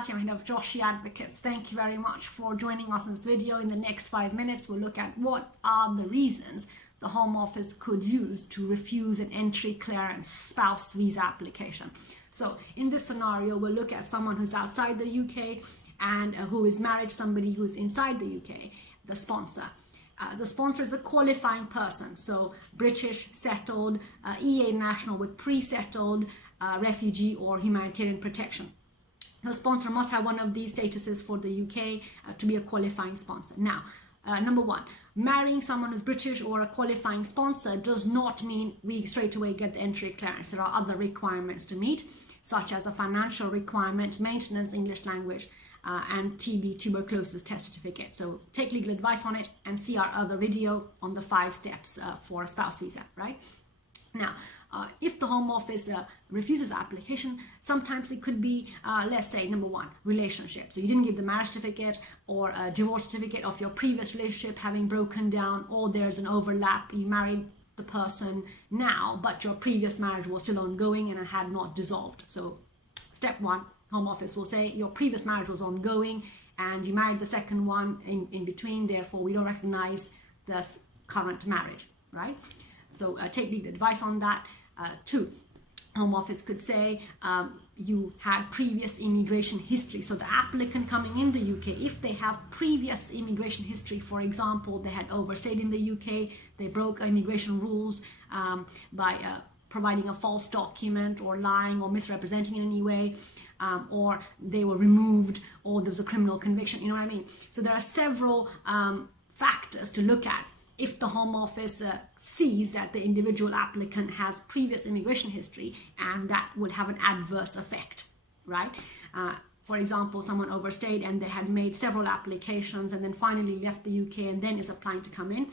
Bharati, I'm head of Joshi Advocates. Thank you very much for joining us in this video. In the next 5 minutes, we'll look at what are the reasons the Home Office could use to refuse an entry clearance spouse visa application. So in this scenario, we'll look at someone who's outside the UK and who is married to somebody who's inside the UK, the sponsor. The sponsor is a qualifying person, so British, settled, EA national with pre-settled, refugee or humanitarian protection. The sponsor must have one of these statuses for the UK to be a qualifying sponsor. Now, number one, marrying someone who's British or a qualifying sponsor does not mean we straight away get the entry clearance. There are other requirements to meet, such as a financial requirement, maintenance, English language, and TB, tuberculosis test certificate. So take legal advice on it and see our other video on the 5 steps for a spouse visa, right? Now, if the Home Office refuses application, sometimes it could be, let's say, number one, relationship. So you didn't give the marriage certificate or a divorce certificate of your previous relationship having broken down, or there's an overlap. You married the person now, but your previous marriage was still ongoing and it had not dissolved. So step one, Home Office will say your previous marriage was ongoing and you married the second one in between, therefore we don't recognize this current marriage, right? So take legal advice on that. 2, Home Office could say you had previous immigration history. So the applicant coming in the UK, if they have previous immigration history, for example, they had overstayed in the UK, they broke immigration rules by providing a false document or lying or misrepresenting in any way, or they were removed, or there was a criminal conviction, you know what I mean? So there are several factors to look at if the Home Office sees that the individual applicant has previous immigration history, and that will have an adverse effect, right? For example, someone overstayed and they had made several applications and then finally left the UK and then is applying to come in.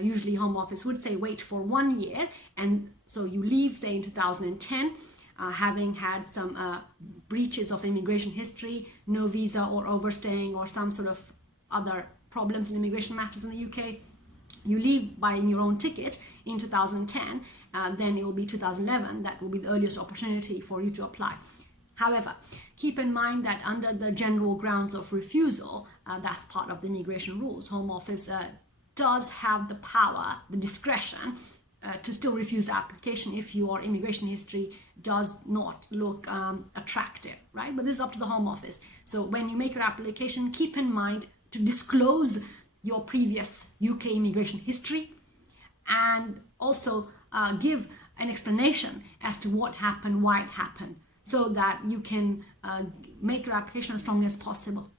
Usually Home Office would say wait for 1 year, and so you leave, say, in 2010, having had some breaches of immigration history, no visa or overstaying or some sort of other problems in immigration matters in the UK. You leave buying your own ticket in 2010, then it will be 2011. That will be the earliest opportunity for you to apply. However, keep in mind that under the general grounds of refusal, that's part of the immigration rules, Home Office does have the power, the discretion to still refuse the application if your immigration history does not look attractive, right? But this is up to the Home Office. So when you make your application, keep in mind to disclose your previous UK immigration history, and also give an explanation as to what happened, why it happened, so that you can make your application as strong as possible.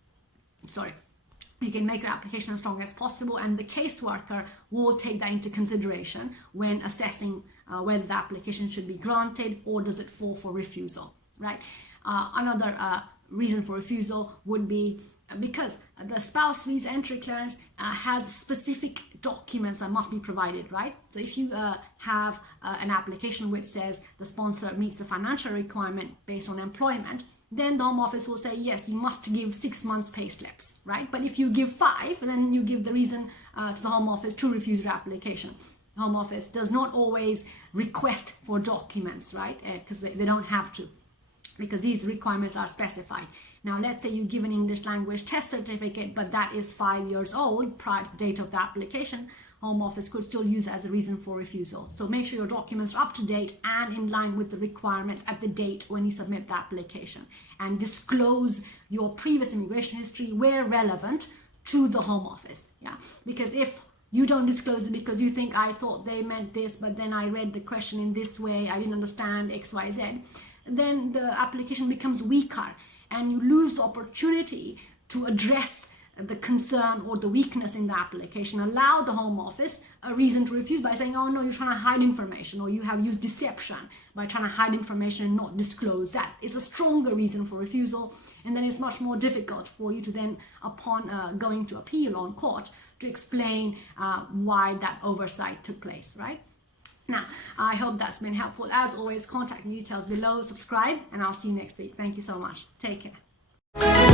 You can make your application as strong as possible, and the caseworker will take that into consideration when assessing whether the application should be granted or does it fall for refusal, right? Another reason for refusal would be because the spouse visa entry clearance has specific documents that must be provided, right? So if you have an application which says the sponsor meets the financial requirement based on employment, then the Home Office will say, yes, you must give 6 months pay slips, right? But if you give 5, then you give the reason to the Home Office to refuse your application. The Home Office does not always request for documents, right? Because they don't have to, because these requirements are specified. Now, let's say you give an English language test certificate, but that is 5 years old prior to the date of the application. Home Office could still use it as a reason for refusal. So make sure your documents are up to date and in line with the requirements at the date when you submit the application, and disclose your previous immigration history where relevant to the Home Office. Yeah, because if you don't disclose it because you think, I thought they meant this, but then I read the question in this way, I didn't understand XYZ, then the application becomes weaker and you lose the opportunity to address the concern or the weakness in the application. Allow the Home Office a reason to refuse by saying, oh no, you're trying to hide information, or you have used deception by trying to hide information and not disclose. That is a stronger reason for refusal, and then it's much more difficult for you to then, upon going to appeal on court, to explain why that oversight took place, right? Now, I hope that's been helpful. As always, contact details below, subscribe, and I'll see you next week. Thank you so much. Take care.